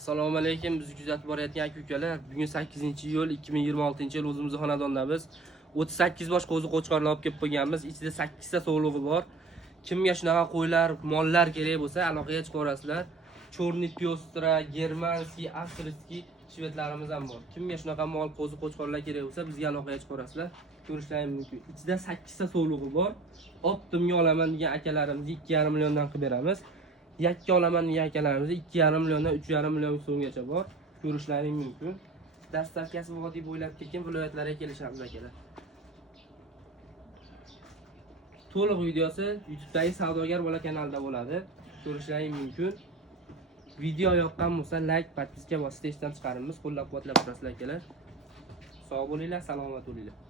Assalomu alaykum, bizni kuzatib borayotgan aka-ukalar. Bugun 8-iyul 2026-yil o'zimizning xonadondamiz. 38 bosh qo'zi qo'chqorlar olib kelib qo'yganmiz. Ichida 8 ta sog'lig'i bor. Kimga shunaqa qo'ylar, mollar kerak bo'lsa, aloqaga chiqarasizlar. Chorniy pyostra, germanskiy, avstriyskiy shvedlarimiz ham bor. Kimga shunaqa mol, qo'zi qo'chqorlar kerak bo'lsa, bizga aloqaga chiqarasizlar. Ko'rishlaringiz mumkin. Ichida 8 ta sog'lig'i bor. Optimga olaman degan akalarimizga 2,5 milliondan qilib beramiz. Yakka olaman degan akalarimizda 2,5 milliondan 3,5 million so'mgacha bor. Ko'rishlaring mumkin. Dastavkasi vodiy bo'ylab Pekin viloyatlariga kelishamiz akalar. To'liq videosi YouTube'dagi Savdogar bola kanalida bo'ladi. Ko'rishlaring mumkin. Video yoqqan bo'lsa like, podpiska bosib esdan chiqaramiz. Qo'llab-quvvatlab turasizlar akalar. Sog' bo'linglar, salomat bo'linglar.